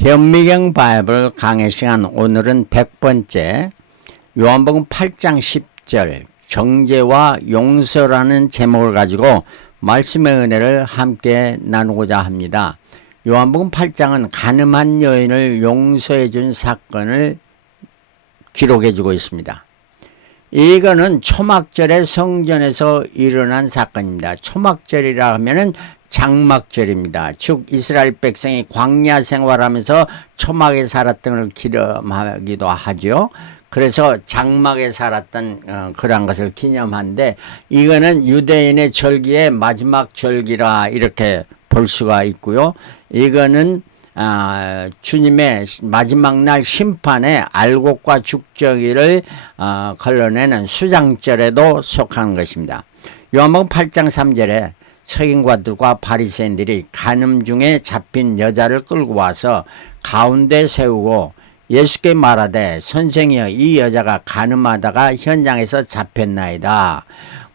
현미경 바이블 강의 시간, 오늘은 100번째 요한복음 8장 10절 정죄와 용서라는 제목을 가지고 말씀의 은혜를 함께 나누고자 합니다. 요한복음 8장은 간음한 여인을 용서해 준 사건을 기록해 주고 있습니다. 이거는 초막절의 성전에서 일어난 사건입니다. 초막절이라 하면은 장막절입니다. 즉 이스라엘 백성이 광야 생활하면서 초막에 살았던 걸 기념하기도 하죠. 그래서 장막에 살았던 그런 것을 기념하는데, 이거는 유대인의 절기의 마지막 절기라 이렇게 볼 수가 있고요. 이거는 주님의 마지막 날 심판의 알곡과 죽정이를 걸러내는 수장절에도 속하는 것입니다. 요한복음 8장 3절에 서기관들과 바리새인들이 간음 중에 잡힌 여자를 끌고 와서 가운데 세우고 예수께 말하되, 선생이여, 이 여자가 간음하다가 현장에서 잡혔나이다.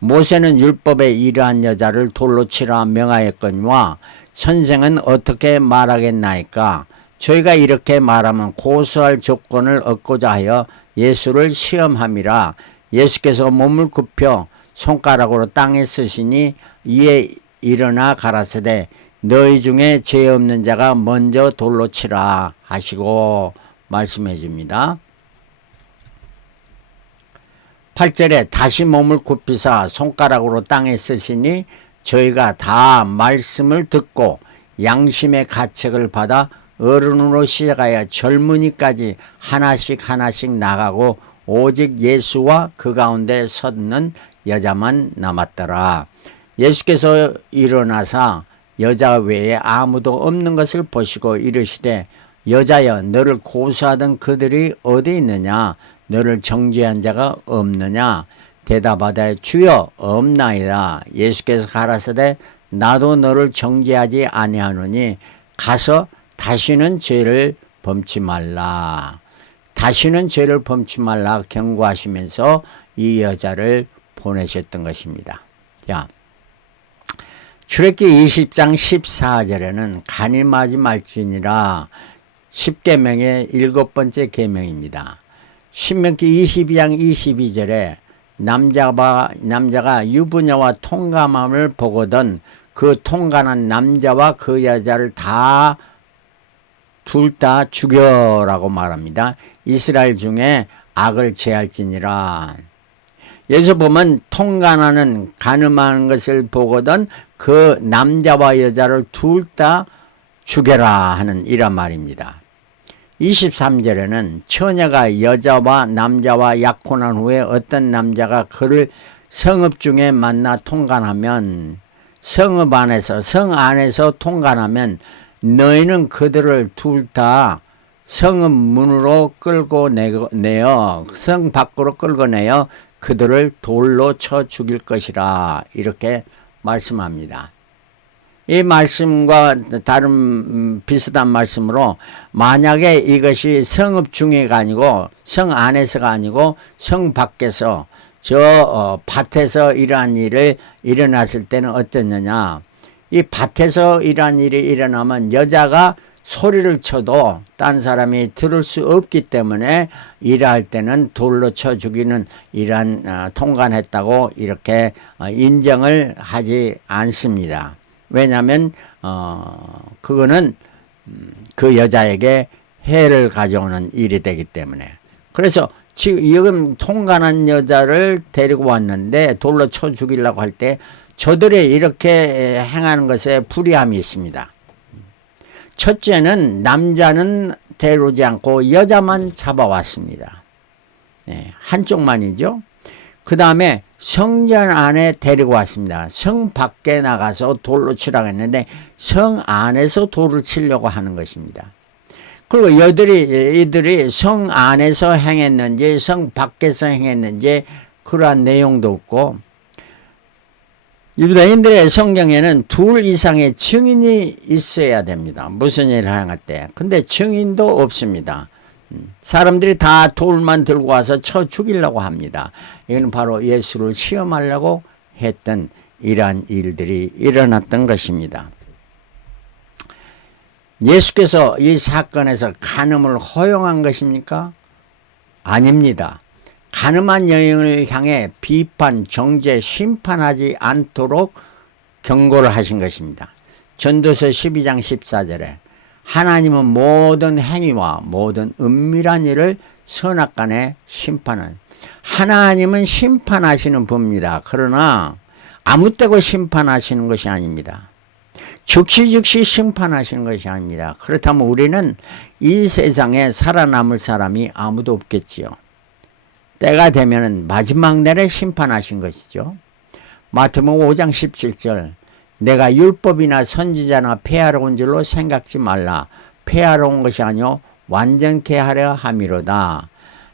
모세는 율법에 이러한 여자를 돌로 치라 명하였거니와 선생은 어떻게 말하겠나이까? 저희가 이렇게 말하면 고소할 조건을 얻고자 하여 예수를 시험함이라. 예수께서 몸을 굽혀 손가락으로 땅에 쓰시니 이에 일어나 가라사대, 너희 중에 죄 없는 자가 먼저 돌로 치라 하시고 말씀해 줍니다. 8절에 다시 몸을 굽히사 손가락으로 땅에 쓰시니 저희가 다 말씀을 듣고 양심의 가책을 받아 어른으로 시작하여 젊은이까지 하나씩 하나씩 나가고 오직 예수와 그 가운데 섰는 여자만 남았더라. 예수께서 일어나사 여자 외에 아무도 없는 것을 보시고 이르시되, 여자여, 너를 고소하던 그들이 어디 있느냐? 너를 정죄한 자가 없느냐? 대답하되, 주여, 없나이다. 예수께서 가라사대, 나도 너를 정죄하지 아니하노니 가서 다시는 죄를 범치 말라. 다시는 죄를 범치 말라 경고하시면서 이 여자를 보내셨던 것입니다. 자, 출애굽기 20장 14절에는 간음하지 말지니라 10계명의 7번째 계명입니다. 신명기 22장 22절에 남자가 유부녀와 통감함을 보거든 그 통간한 남자와 그 여자를 둘 다 죽여라고 말합니다. 이스라엘 중에 악을 제할지니라. 여기서 보면 통간하는, 간음하는 것을 보거든 그 남자와 여자를 둘 다 죽여라 하는 이런 말입니다. 23절에는 처녀가 여자와 남자와 약혼한 후에 어떤 남자가 그를 성읍 중에 만나 통간하면, 성읍 안에서, 성 안에서 통간하면 너희는 그들을 둘 다 성읍 문으로 끌고 내어 성 밖으로 끌고 내어 그들을 돌로 쳐 죽일 것이라 이렇게 말씀합니다. 이 말씀과 다른 비슷한 말씀으로, 만약에 이것이 성읍 중에가 아니고 성 안에서가 아니고 성 밖에서 밭에서 이러한 일을 일어났을 때는 어떻느냐? 이 밭에서 이러한 일이 일어나면 여자가 소리를 쳐도 딴 사람이 들을 수 없기 때문에 일할 때는 돌로 쳐 죽이는 이러한 통간했다고 이렇게 인정을 하지 않습니다. 왜냐하면 그거는 그 여자에게 해를 가져오는 일이 되기 때문에. 그래서 지금 통간한 여자를 데리고 왔는데 돌로 쳐 죽이려고 할 때 저들이 이렇게 행하는 것에 불이함이 있습니다. 첫째는 남자는 데려오지 않고 여자만 잡아왔습니다. 한쪽만이죠. 그 다음에 성전 안에 데리고 왔습니다. 성 밖에 나가서 돌로 치라고 했는데 성 안에서 돌을 치려고 하는 것입니다. 그리고 이들이 성 안에서 행했는지 성 밖에서 행했는지 그러한 내용도 없고, 유대인들의 성경에는 둘 이상의 증인이 있어야 됩니다. 무슨 일을 행할 때. 근데 증인도 없습니다. 사람들이 다 돌만 들고 와서 쳐 죽이려고 합니다. 이건 바로 예수를 시험하려고 했던 이러한 일들이 일어났던 것입니다. 예수께서 이 사건에서 간음을 허용한 것입니까? 아닙니다. 간음한 여인을 향해 비판, 정죄, 심판하지 않도록 경고를 하신 것입니다. 전도서 12장 14절에 하나님은 모든 행위와 모든 은밀한 일을 선악간에 심판은, 하나님은 심판하시는 분입니다. 그러나 아무 때고 심판하시는 것이 아닙니다. 즉시 심판하시는 것이 아닙니다. 그렇다면 우리는 이 세상에 살아남을 사람이 아무도 없겠지요. 때가 되면 마지막 날에 심판하신 것이죠. 마태복음 5장 17절 내가 율법이나 선지자나 폐하러 온 줄로 생각지 말라. 폐하러 온 것이 아니요 완전케 하려 함이로다.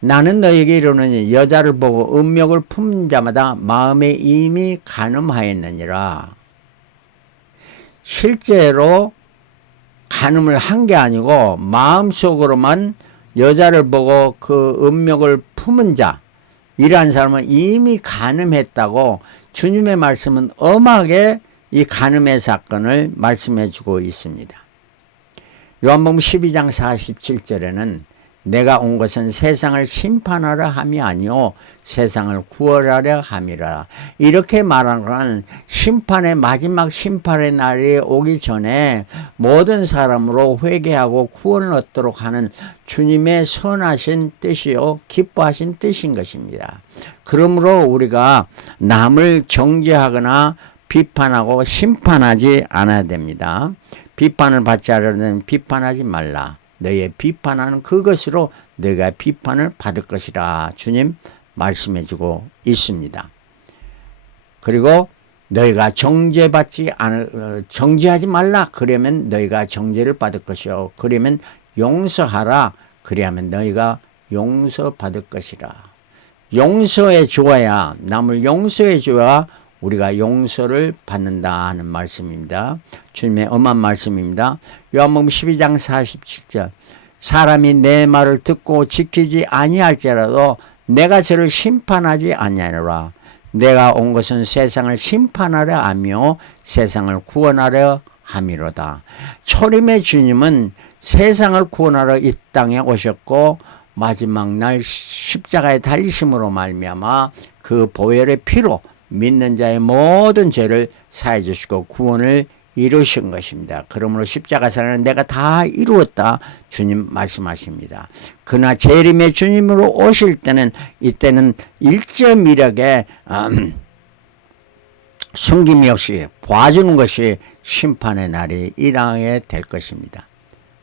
나는 너에게 이르노니 여자를 보고 음욕을 품는 자마다 마음에 이미 간음하였느니라. 실제로 간음을 한 게 아니고 마음속으로만 여자를 보고 그 음욕을 품은 자, 이러한 사람은 이미 간음했다고 주님의 말씀은 엄하게 이 간음의 사건을 말씀해 주고 있습니다. 요한복음 12장 47절에는 내가 온 것은 세상을 심판하려 함이 아니요 세상을 구원하려 함이라. 이렇게 말하는 건 심판의 마지막 심판의 날이 오기 전에 모든 사람으로 회개하고 구원을 얻도록 하는 주님의 선하신 뜻이요 기뻐하신 뜻인 것입니다. 그러므로 우리가 남을 정죄하거나 비판하고 심판하지 않아야 됩니다. 비판을 받지 않으려면 비판하지 말라. 너의 비판하는 그것으로 너가 비판을 받을 것이라 주님 말씀해 주고 있습니다. 그리고 너희가 정죄하지 말라. 그러면 너희가 정죄를 받을 것이요. 그러면 용서하라. 그리하면 너희가 용서받을 것이라. 용서해 주어야, 남을 용서해 줘야 우리가 용서를 받는다 하는 말씀입니다. 주님의 엄한 말씀입니다. 요한복음 12장 47절 사람이 내 말을 듣고 지키지 아니할지라도 내가 저를 심판하지 아니하리라. 내가 온 것은 세상을 심판하려 하며 세상을 구원하려 함이로다. 초림의 주님은 세상을 구원하러 이 땅에 오셨고 마지막 날 십자가에 달리심으로 말미암아 그 보혈의 피로 믿는 자의 모든 죄를 사해 주시고 구원을 이루신 것입니다. 그러므로 십자가사는 내가 다 이루었다 주님 말씀하십니다. 그러나 재림의 주님으로 오실 때는 이때는 일제미력에 숨김이 없이 봐주는 것이 심판의 날이 일어나게 될 것입니다.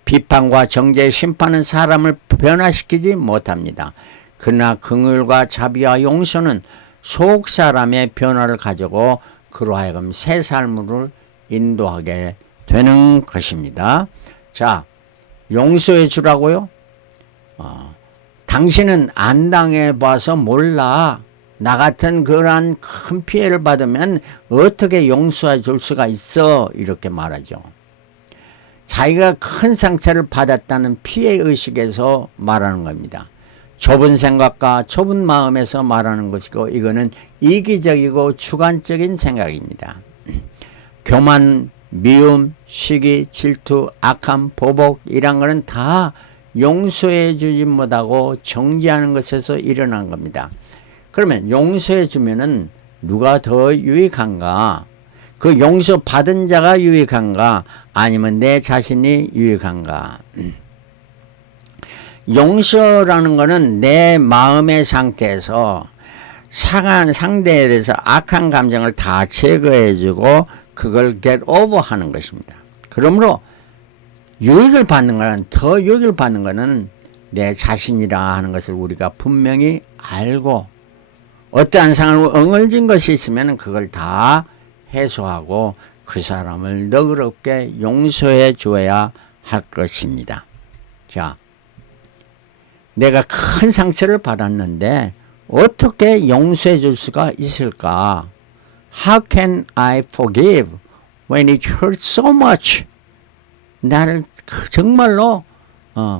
비판과 정죄의 심판은 사람을 변화시키지 못합니다. 그러나 긍휼과 자비와 용서는 속 사람의 변화를 가지고 그로 하여금 새 삶을 인도하게 되는 것입니다. 자, 용서해 주라고요? 당신은 안 당해봐서 몰라. 나 같은 그러한 큰 피해를 받으면 어떻게 용서해 줄 수가 있어? 이렇게 말하죠. 자기가 큰 상처를 받았다는 피해의식에서 말하는 겁니다. 좁은 생각과 좁은 마음에서 말하는 것이고 이거는 이기적이고 주관적인 생각입니다. 교만, 미움, 시기, 질투, 악함, 보복 이런 거는 다 용서해 주지 못하고 정죄하는 것에서 일어난 겁니다. 그러면 용서해 주면은 누가 더 유익한가? 그 용서 받은 자가 유익한가? 아니면 내 자신이 유익한가? 용서라는 것은 내 마음의 상태에서 상한 상대에 대해서 악한 감정을 다 제거해 주고 그걸 get over 하는 것입니다. 그러므로 유익을 받는 것은, 더 유익을 받는 것은 내 자신이라 하는 것을 우리가 분명히 알고 어떠한 상황을 엉얼진 것이 있으면 그걸 다 해소하고 그 사람을 너그럽게 용서해 줘야 할 것입니다. 자, 내가 큰 상처를 받았는데 어떻게 용서해 줄 수가 있을까? How can I forgive when it hurts so much? 나를 정말로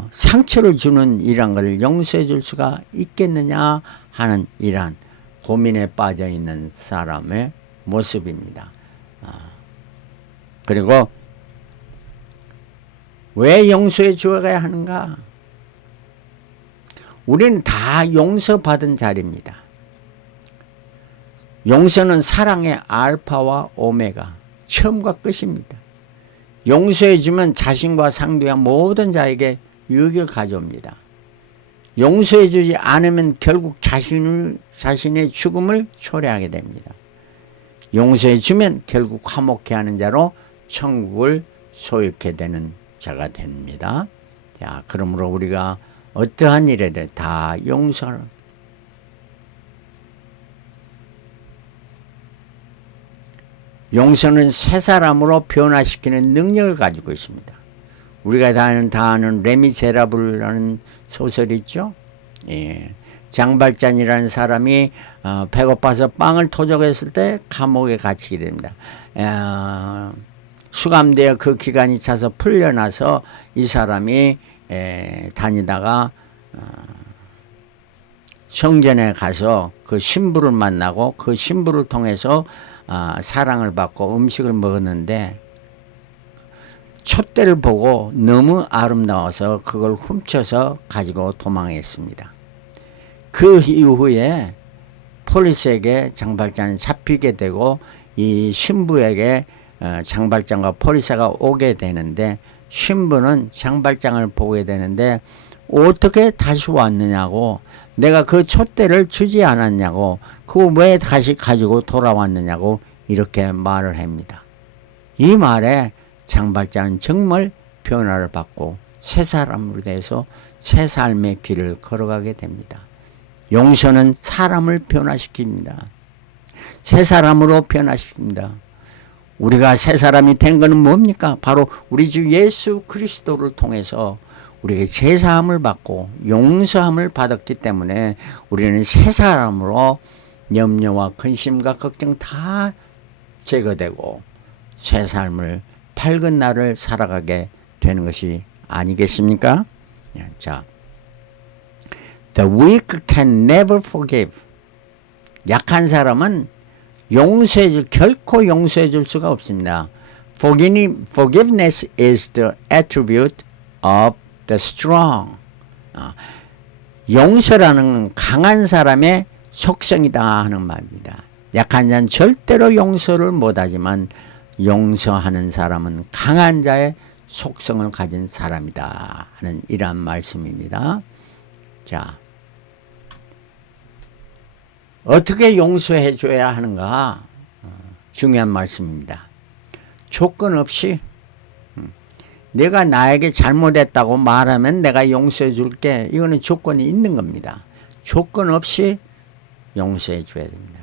상처를 주는 이런 걸 용서해 줄 수가 있겠느냐 하는 이러한 고민에 빠져 있는 사람의 모습입니다. 그리고 왜 용서해 주어야 하는가? 우리는 다 용서받은 자리입니다. 용서는 사랑의 알파와 오메가, 처음과 끝입니다. 용서해 주면 자신과 상대와 모든 자에게 유익을 가져옵니다. 용서해 주지 않으면 결국 자신의 죽음을 초래하게 됩니다. 용서해 주면 결국 화목해 하는 자로 천국을 소유케 되는 자가 됩니다. 자, 그러므로 우리가 어떠한 일에도 다 용서를. 용서는 새 사람으로 변화시키는 능력을 가지고 있습니다. 우리가 다 아는 레미제라블이라는 소설이 있죠. 예. 장발잔이라는 사람이 배고파서 빵을 토적했을 때 감옥에 갇히게 됩니다. 수감되어 그 기간이 차서 풀려나서 이 사람이 다니다가 성전에 가서 그 신부를 만나고 그 신부를 통해서 사랑을 받고 음식을 먹었는데 촛대를 보고 너무 아름다워서 그걸 훔쳐서 가지고 도망했습니다. 그 이후에 폴리스에게 장발장은 잡히게 되고 이 신부에게 장발장과 폴리스가 오게 되는데 신부는 장발장을 보게 되는데 어떻게 다시 왔느냐고, 내가 그 촛대를 주지 않았냐고, 그거 왜 다시 가지고 돌아왔느냐고 이렇게 말을 합니다. 이 말에 장발장은 정말 변화를 받고 새 사람으로 돼서 새 삶의 길을 걸어가게 됩니다. 용서는 사람을 변화시킵니다. 새 사람으로 변화시킵니다. 우리가 새 사람이 된 것은 뭡니까? 바로 우리 주 예수 그리스도를 통해서 우리에게 제사함을 받고 용서함을 받았기 때문에 우리는 새 사람으로 염려와 근심과 걱정 다 제거되고 새 삶을 밝은 날을 살아가게 되는 것이 아니겠습니까? 자, The weak can never forgive. 약한 사람은 결코 용서해 줄 수가 없습니다. Forgiveness is the attribute of the strong. 용서라는 강한 사람의 속성이다 하는 말입니다. 약한 자는 절대로 용서를 못하지만 용서하는 사람은 강한 자의 속성을 가진 사람이다 하는 이러한 말씀입니다. 자, 어떻게 용서해 줘야 하는가? 중요한 말씀입니다. 조건 없이 내가 나에게 잘못했다고 말하면 내가 용서해 줄게. 이거는 조건이 있는 겁니다. 조건 없이 용서해 줘야 됩니다.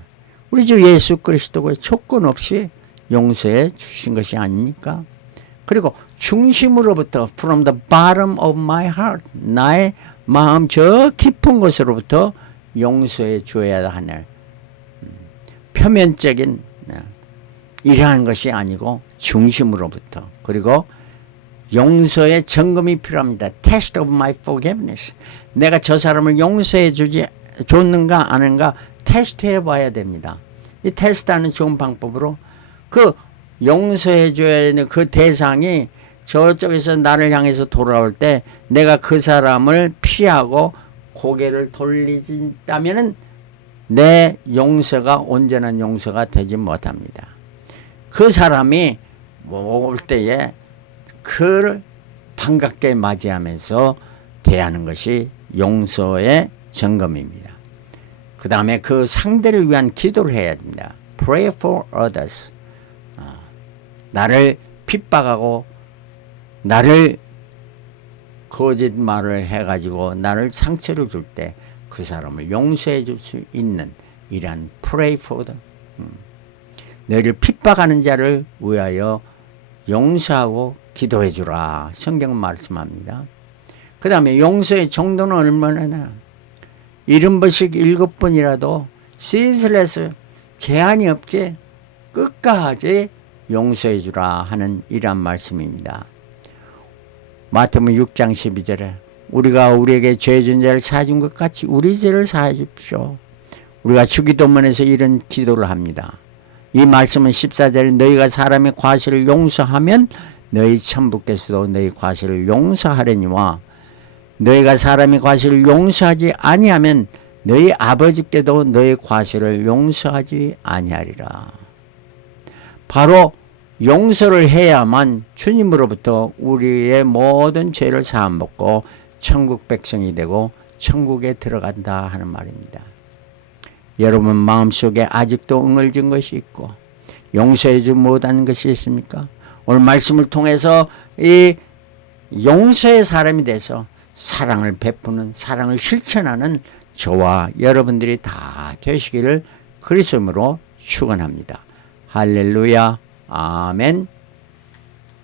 우리 주 예수 그리스도가 조건 없이 용서해 주신 것이 아닙니까? 그리고 중심으로부터 from the bottom of my heart, 나의 마음 저 깊은 곳으로부터 용서해 줘야 하는 표면적인 이러한 것이 아니고 중심으로부터. 그리고 용서의 점검이 필요합니다. Test of my forgiveness. 내가 저 사람을 용서해 줬는가 안 했는가 테스트해 봐야 됩니다. 이 테스트하는 좋은 방법으로 그 용서해 줘야 하는 그 대상이 저쪽에서 나를 향해서 돌아올 때 내가 그 사람을 피하고 고개를 돌리다면은 내 용서가 온전한 용서가 되지 못합니다. 그 사람이 올 때에 그를 반갑게 맞이하면서 대하는 것이 용서의 점검입니다. 그 다음에 그 상대를 위한 기도를 해야 됩니다. Pray for others. 나를 핍박하고 나를 거짓말을 해가지고 나를 상처를 줄 때 그 사람을 용서해 줄 수 있는 이러한 pray for them. 너를 핍박하는 자를 위하여 용서하고 기도해 주라. 성경은 말씀합니다. 그 다음에 용서의 정도는 얼마나 70번씩 7번이라도 ceaseless 제한이 없게 끝까지 용서해 주라 하는 이러한 말씀입니다. 마태복음 6장 12절에 우리가 우리에게 죄 진 자를 사해준 것 같이 우리 죄를 사해 주십시오. 우리가 주기도문에서 이런 기도를 합니다. 이 말씀은 14절에 너희가 사람의 과실을 용서하면 너희 천부께서도 너희 과실을 용서하려니와 너희가 사람의 과실을 용서하지 아니하면 너희 아버지께도 너희 과실을 용서하지 아니하리라. 바로 용서를 해야만 주님으로부터 우리의 모든 죄를 사함받고 천국 백성이 되고 천국에 들어간다 하는 말입니다. 여러분 마음속에 아직도 응어진 것이 있고 용서해주지 못하는 것이 있습니까? 오늘 말씀을 통해서 이 용서의 사람이 돼서 사랑을 베푸는, 사랑을 실천하는 저와 여러분들이 다 되시기를 그리스도로 축원합니다. 할렐루야. 아멘.